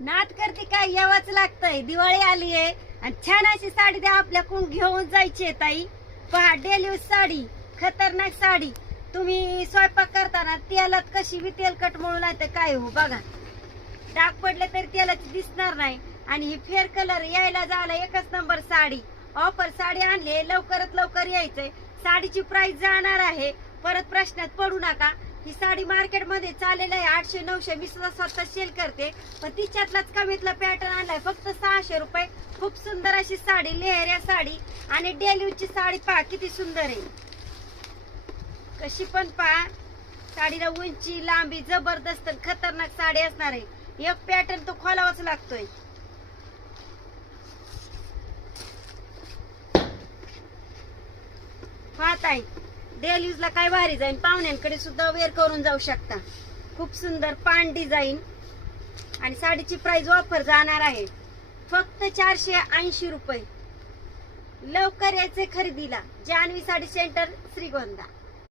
नाद करते काय, यावंच लागतंय. दिवाळी आली आहे आणि छान अशी साडी द्या आपल्याकडून घेऊन जायची आहे ताई. पहा, डेली साडी, खतरनाक साडी. तुम्ही स्वयंपाक करताना तेलात कशी बी तेलकट म्हणून नाही तर काय हो बघा, डाग पडले तरी तेलाची दिसणार नाही. आणि ही फेअर कलर यायला जायला एकच नंबर साडी. ऑफर साडी आणली, लवकरात लवकर यायचंय. साडीची प्राइस जाणार आहे, परत प्रश्नात पडू नका. ही साडी मार्केटमध्ये चाललेलं आहे 800-900. मी सुद्धा स्वतः सेल करते, पण तिच्यातलाच कमीतला पॅटर्न आणलाय फक्त 600 रुपये. खूप सुंदर अशी साडी, लेहऱ्या साडी आणि डेलीची साडी. पहा किती सुंदर आहे, कशी पण पहा. साडीला उंची लांबी जबरदस्त खतरनाक साडी असणार आहे. एक पॅटर्न तो खोलावाच लागतोय. पाहताय, डेली यूजला काय भारी जाईल. पाहुण्यांकडे सुद्धा वेअर करून जाऊ शकता. खूप सुंदर पान डिझाईन आणि साडीची प्राइस ऑफर जाणार आहे फक्त 480 रुपये. लवकर यायचे खरेदीला. जान्हवी साडी सेंटर, श्रीगोंदा.